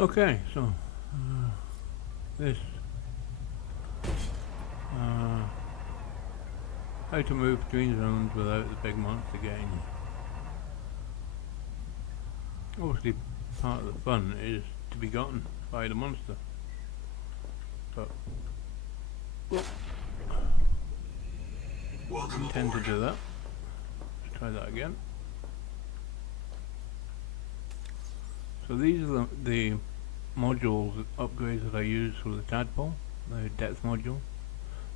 Okay, so this uh, how to move between zones without the big monster getting you. Obviously, part of the fun is to be gotten by the monster, but well, I intend to do that. Let's try that again. So these are the modules upgrades that I use for the tadpole, the depth module.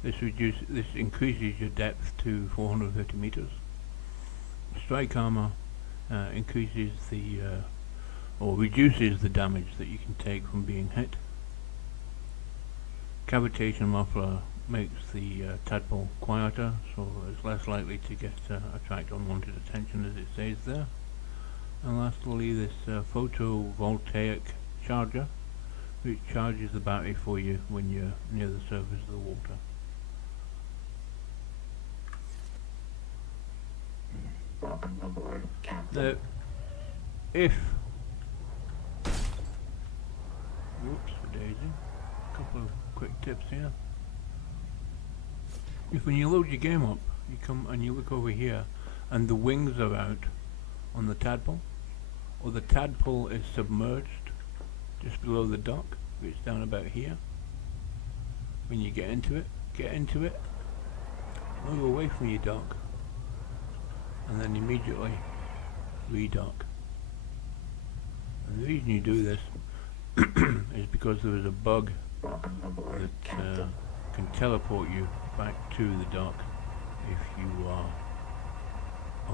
This increases your depth to 450 meters. Strike armor increases the or reduces the damage that you can take from being hit. Cavitation muffler makes the tadpole quieter, so it's less likely to attract unwanted attention as it stays there. And lastly, this photovoltaic charger, which charges the battery for you when you're near the surface of the water. Welcome aboard, Captain. Now, if whoops, daisy. A couple of quick tips here. If when you load your game up, you come and you look over here, and the wings are out on the tadpole, or the tadpole is submerged just below the dock, it's down about here. When you get into it, move away from your dock, and then immediately redock. And the reason you do this is because there is a bug that can teleport you back to the dock if you are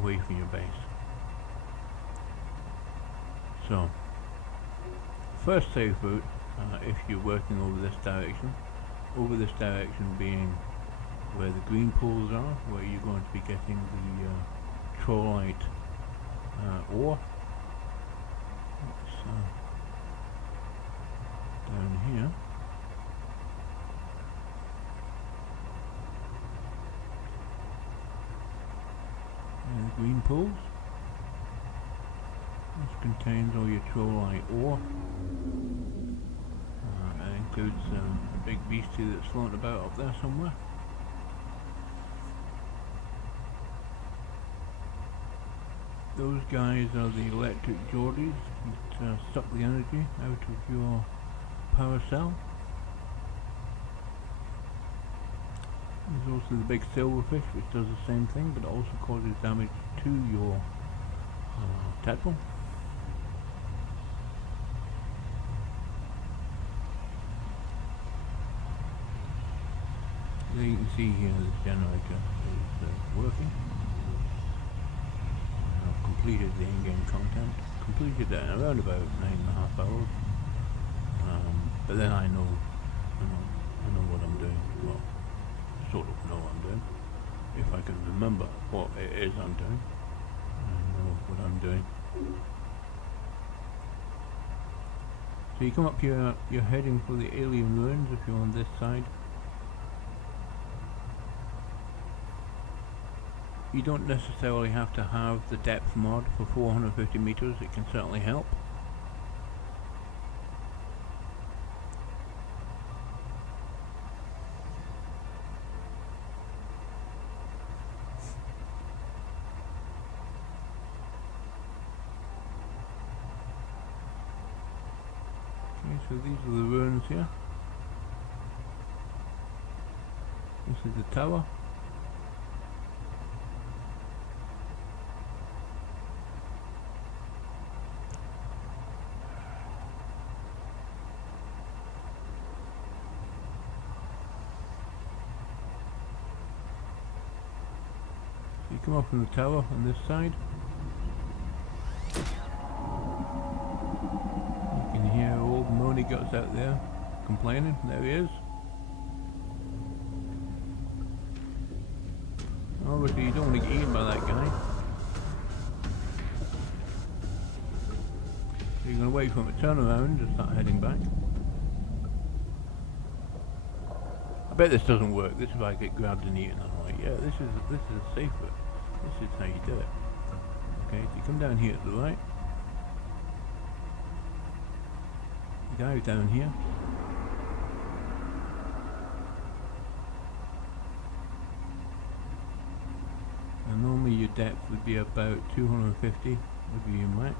away from your base. So, first safe route, if you're working over this direction being where the green pools are, where you're going to be getting the trollite ore. It's down here. And the green pools. This contains all your trollite ore. That includes a big beastie that's floating about up there somewhere. Those guys are the electric Geordies that suck the energy out of your power cell. There's also the big silverfish, which does the same thing, but it also causes damage to your tadpole. As you can see here, this generator is working. I've completed the in-game content. Completed it in around about 9.5 hours. But then I know what I'm doing. Well, sort of know what I'm doing. If I can remember what it is I'm doing, I know what I'm doing. So you come up here, you're heading for the alien ruins if you're on this side. You don't necessarily have to have the depth mod for 450 meters, it can certainly help. Okay, so these are the ruins here. This is the tower. You come up from the tower on this side. You can hear old Moany Guts out there complaining. There he is. Obviously you don't want to get eaten by that guy. So you're going to wait for him to turn around and start heading back. I bet this doesn't work. This is why I get grabbed and eaten. I'm like, yeah, this is a safe route. This is how you do it. Okay, so you come down here to the right. dive down here. And normally your depth would be about 250 would be your max.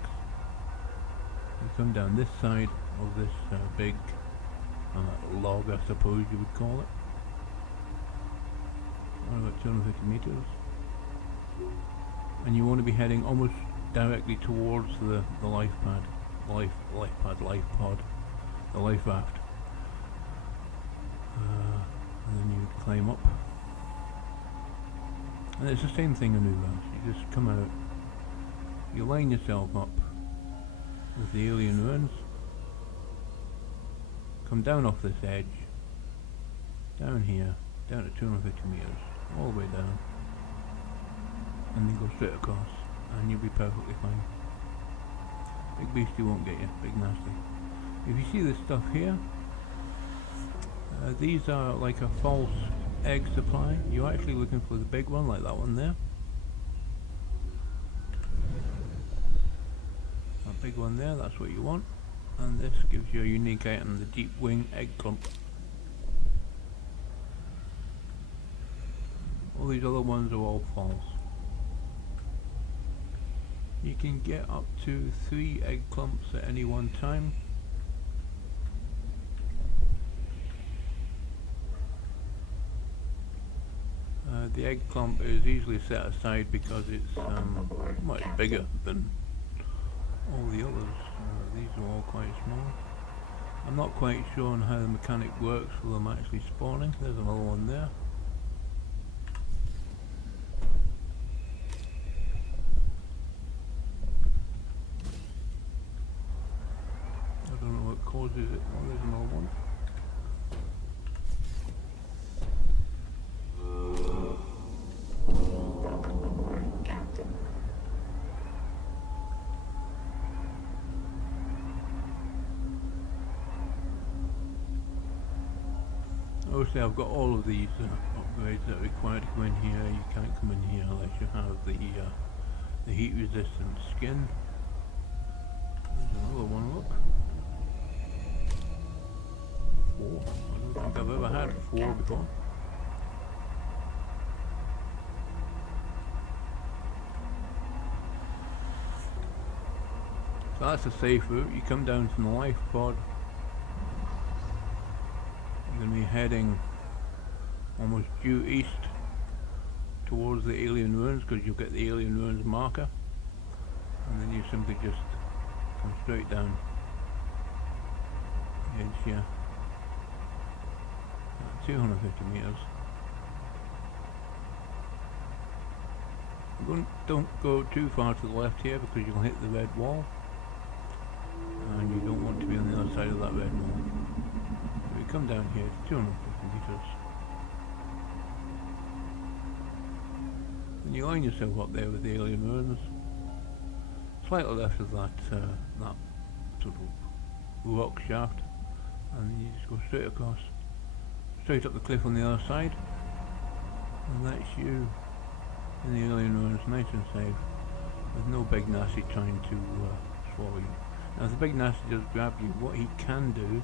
You come down this side of this big log, I suppose you would call it. About 250 meters. And you want to be heading almost directly towards the life pod, the life raft. And then you climb up. And it's the same thing in New Rafts. You just come out, you line yourself up with the alien ruins, come down off this edge, down here, down to 250 meters, all the way down, and then go straight across, and you'll be perfectly fine. Big beastie won't get you, big nasty. If you see this stuff here, these are like a false egg supply. You're actually looking for the big one, like that one there. That big one there, that's what you want. And this gives you a unique item, the deep wing egg clump. All these other ones are all false. You can get up to 3 egg clumps at any one time. The egg clump is easily set aside because it's much bigger than all the others. These are all quite small. I'm not quite sure on how the mechanic works for them actually spawning. There's another one there. I don't know what causes it. Oh, there's another one. Obviously I've got all of these upgrades that are required to come in here. You can't come in here unless you have the heat resistant skin. There's another one, look. 4. I don't think I've ever had 4 before. So that's a safe route. You come down from the life pod. You're going to be heading almost due east towards the alien ruins, because you'll get the alien ruins marker, and then you simply just come straight down the edge here, 250 meters. Don't go too far to the left here because you'll hit the red wall, and you don't want to be on the other side of that red wall. We come down here to 250 meters. And you line yourself up there with the alien ruins. Slightly left of that that sort of rock shaft, and then you just go straight across, straight up the cliff on the other side, and that's you in the alien ruins, nice and safe, with no big nasty trying to swallow you. Now if the big nasty does grab you, what he can do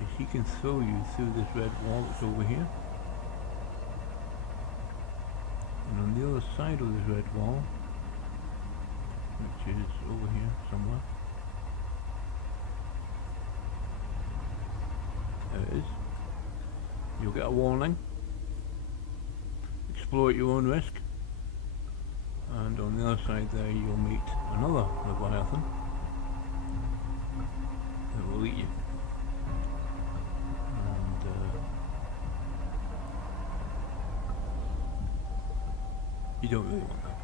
is he can throw you through this red wall that's over here. And on the other side of this red wall, which is over here somewhere, there it is, you'll get a warning. Explore at your own risk. And on the other side there you'll meet another Leviathan that will eat you. You don't really want that.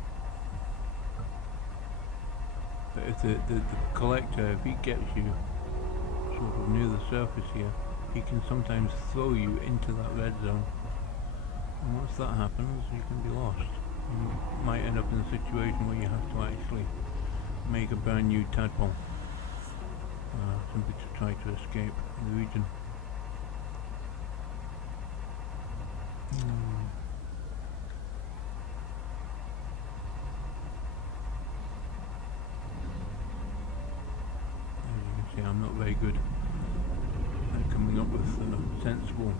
But if the collector, if he gets you sort of near the surface here, he can sometimes throw you into that red zone. And once that happens, you can be lost. You might end up in a situation where you have to actually make a brand new tadpole simply to try to escape the region. I'm not very good coming up with sensible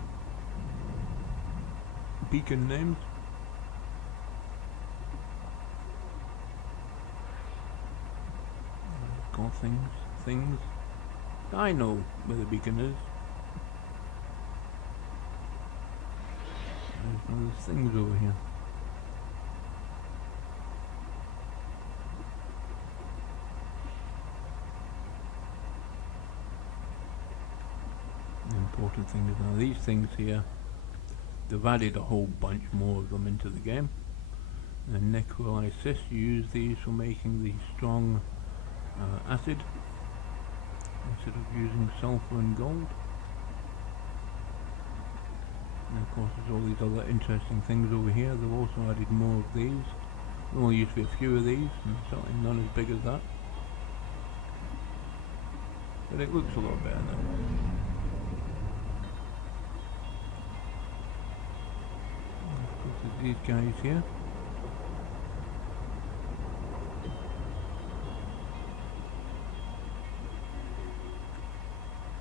beacon names. Call things. I know where the beacon is. There's things over here. The important thing is now these things here, they've added a whole bunch more of them into the game. And necrolysis, you use these for making the strong acid instead of using sulfur and gold. And of course there's all these other interesting things over here. They've also added more of these. There only used to be a few of these, and certainly none as big as that. But it looks a lot better now. And of course there's these guys here.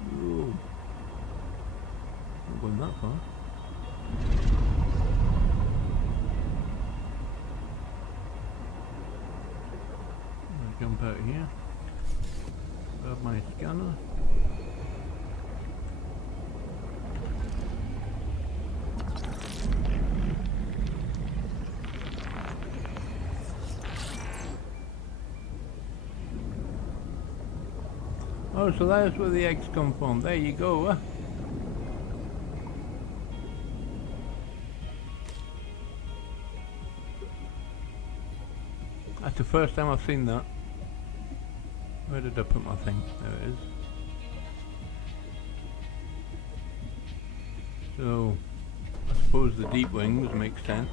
Whoa. Not going that far. Jump out here, grab my scanner. Oh, so that's where the eggs come from. There you go. That's the first time I've seen that. Where did I put my thing? There it is. So, I suppose the deep wings make sense.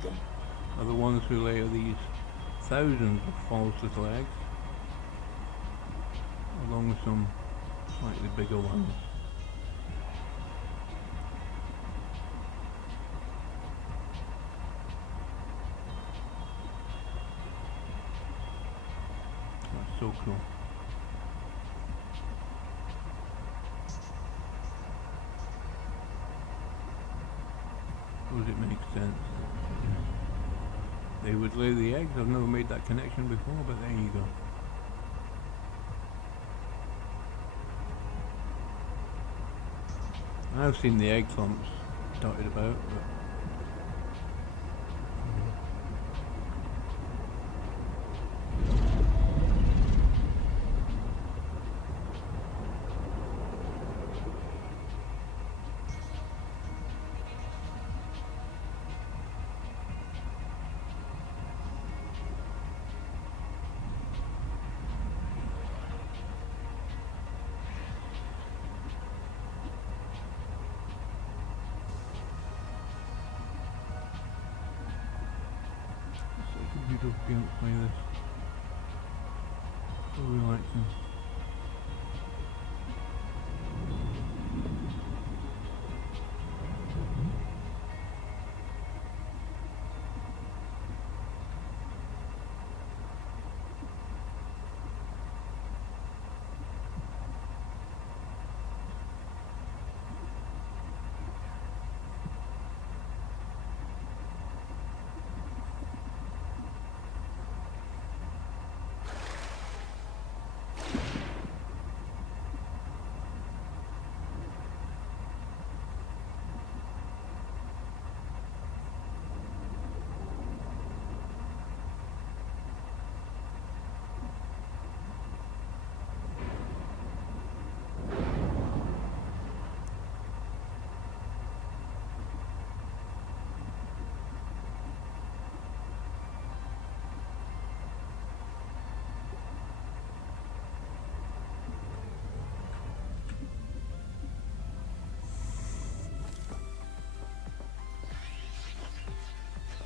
Are the ones who lay these thousands of false little eggs, along with some slightly bigger ones. That's so cool. It makes sense. They would lay the eggs. I've never made that connection before, but there you go. I've seen the egg clumps dotted about, but don't play this. So relaxing.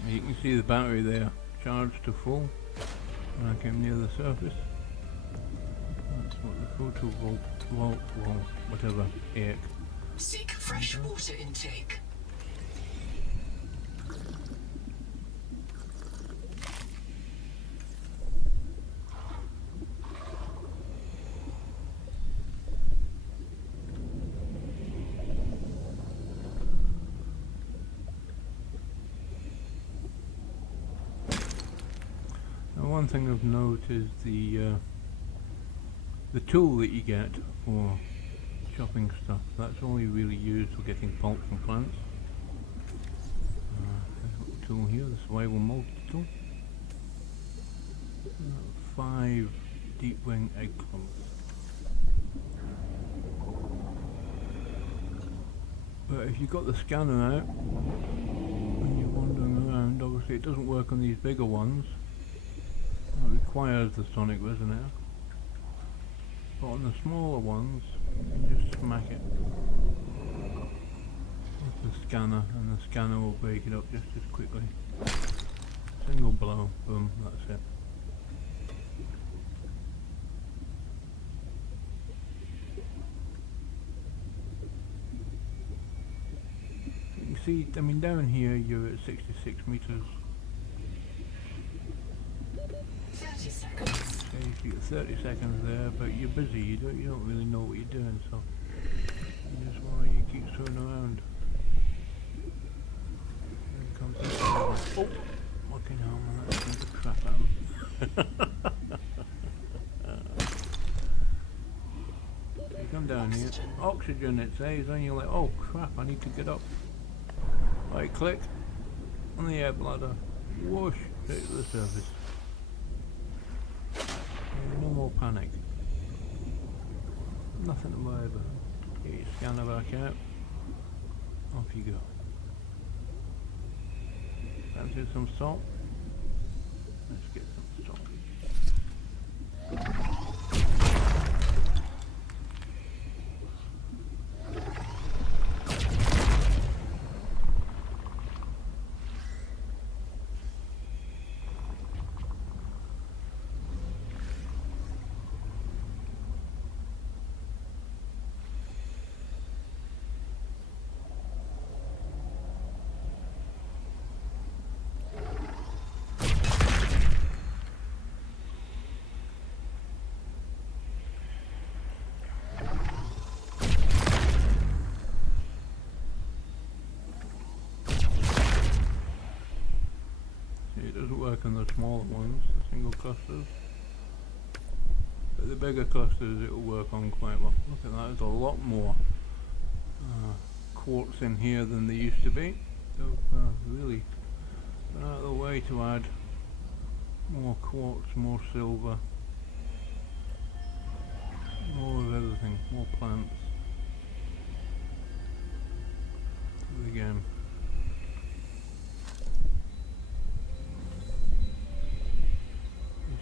You can see the battery there, charged to full when I came near the surface. That's what the photovoltaic, whatever, egg. Seek fresh water intake. one thing of note is the tool that you get for chopping stuff. That's only really used for getting pulp from plants. There's a tool here, the survival multi-tool. 5 deep wing eggplants. But if you've got the scanner out and you're wandering around, obviously it doesn't work on these bigger ones. It requires the sonic resonator. But on the smaller ones, you can just smack it with the scanner, and the scanner will break it up just as quickly. Single blow, boom, that's it. You can see, I mean, down here you're at 66 meters. 30 seconds. Okay, you get 30 seconds there, but you're busy. You don't really know what you're doing, so you just want to keep throwing around. Here comes this one. Oh, fucking hell, man! That scared the crap out of me. So you come down here. Oxygen, it says, and you're like, oh crap! I need to get up. Right click on the air bladder. Whoosh! Straight to the surface. No more panic. Nothing to worry about. Get your scanner back out. Off you go. Fancy some salt? Let's get some salt. It doesn't work on the smaller ones, the single clusters. But the bigger clusters it will work on quite well. Look at that, there's a lot more quartz in here than there used to be. So really gone out of the way to add more quartz, more silver, more of everything, more plants to the game.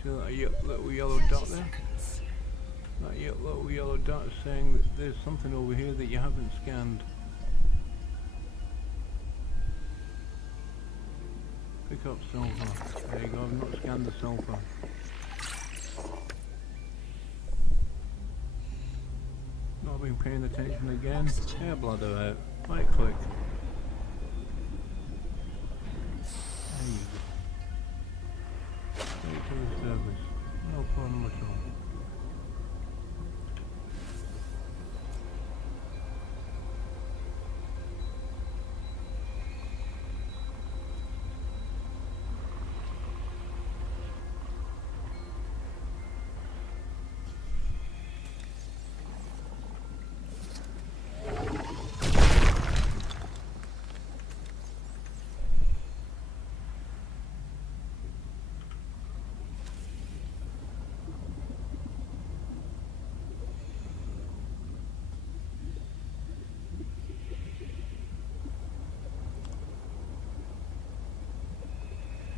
See that little yellow dot there? That little yellow dot is saying that there's something over here that you haven't scanned. Pick up sulfur. There you go, I've not scanned the sulfur. Not been paying attention again. Air bladder out. Right click. There you go. Straight to the surface. No problem at all.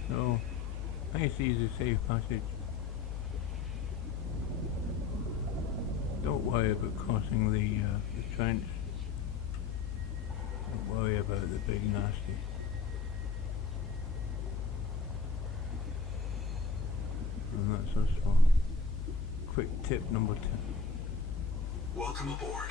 So, nice easy safe passage. Don't worry about crossing the trench. Don't worry about the big nasty. And that's us for quick tip number 2. Welcome aboard.